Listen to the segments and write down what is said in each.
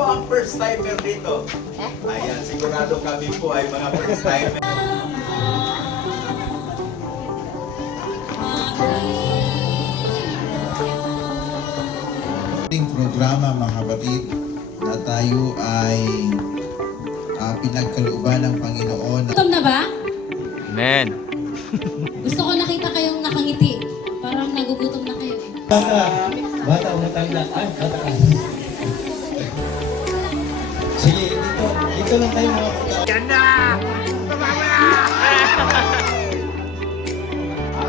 po ang first timer dito? Ayan, sigurado kami po ay mga first timer. Ating programa mga kapatid na tayo ay pinagkalooban ng Panginoon. Gutom na ba? Amen. Gusto ko nakita kayong nakangiti. Parang nagugutom na kayo. Bata o matanda? Ay, bata ka. Sige, dito lang tayo mga pagkakas. Yan na!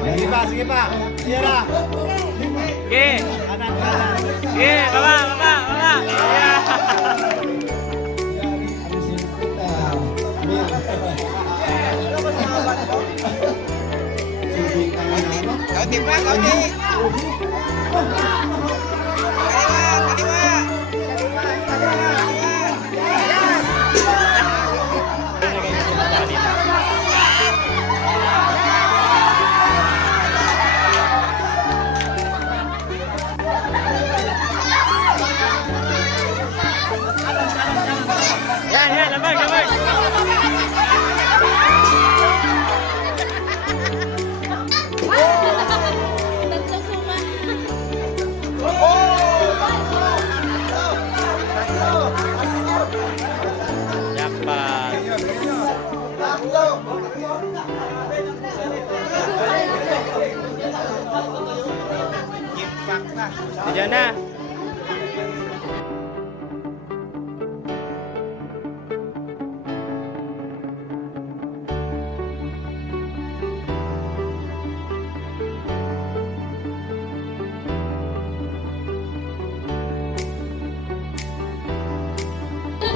Sige pa, sige pa. Sige na. Sige! Kanan, kanan. Sige! Baba! Baba! Baba! Yeah! Kaunti pa, kaunti! Yan! Yan! Labag! Labag! Tatlong suma. Jackpot! Diyan na!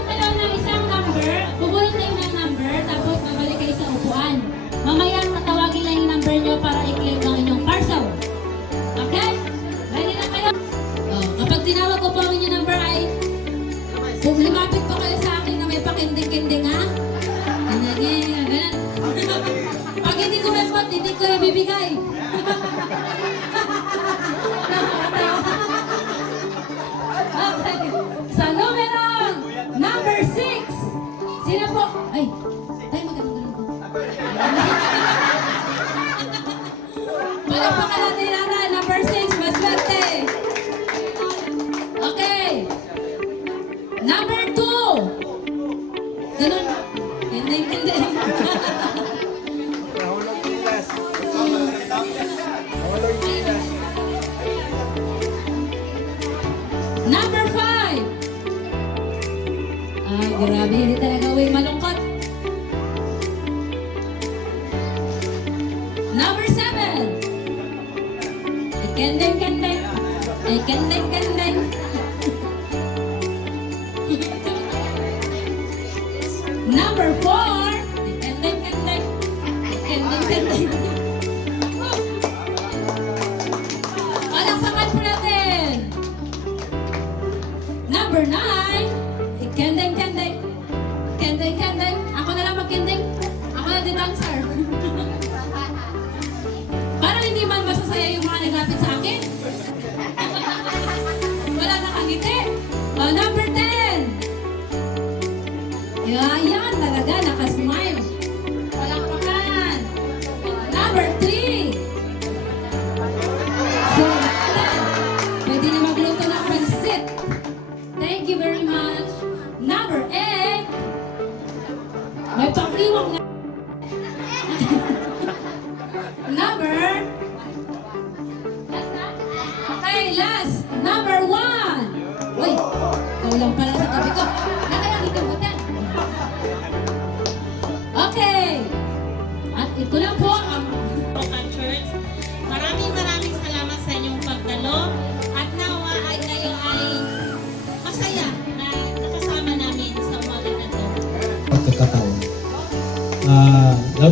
Kayo ng isang number, bubulot na yung number, tapos babalik kayo sa upuan. Mamaya tatawagin lang yung number nyo para i-claim ang inyong parcel. Okay? Ready na kayo? Oh, kapag tinawag ko po ang inyong number ay lumapit po kayo sa akin na may pakinding-kinding, ha? Ganyan. Pag hindi ko respond, hindi ko ibibigay. Okay. Sa numero number 6. Sino po? Ay, magandang ko. Palakpakan natin natin. Number 6, maswerte. Okay. Number 2. Ganun. Hindi. Nahulog pilas. Nahulog pilas. Number 5. Ay, grabe. Hindi talaga uwi malungkot. Number 7. Ikendeng. Ikendeng. Number 4. Ikendeng. Ikendeng. Palakpakan po natin. Number 9. Ikendeng. Kendeng. Ako na lang magkendeng. Ako na din dancer. Parang hindi man masasaya yung mga naglapit sa akin. Wala nakangiti. Number 10. Yan, talaga, nakasmile. Palakpakan. Number 3. So, pwede na magluto ng pansit. Thank you very much. Number 8. May pang-iwang na. Number. Last na? Okay, last. Number 1. Uy, ikaw lang pala sa tabi ko. Nakalangit yung butan. Okay. At ito lang po ang Local Church. Maraming salamat sa inyong pagdalo at nawa ay kayo ay masaya na nakasama namin sa umaga na to. Pagkakataon.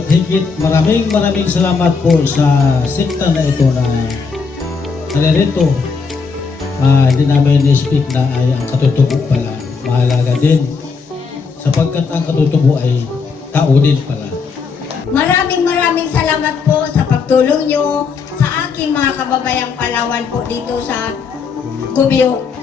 Higit maraming salamat po sa sekta na ito na naririto. Hindi namin i-speak na ay ang katutubo pala. Mahalaga din sapagkat ang katutubo ay tao din pala. Maraming salamat po sa pagtulong nyo sa aking mga kababayang Palawan po dito sa Gubyok.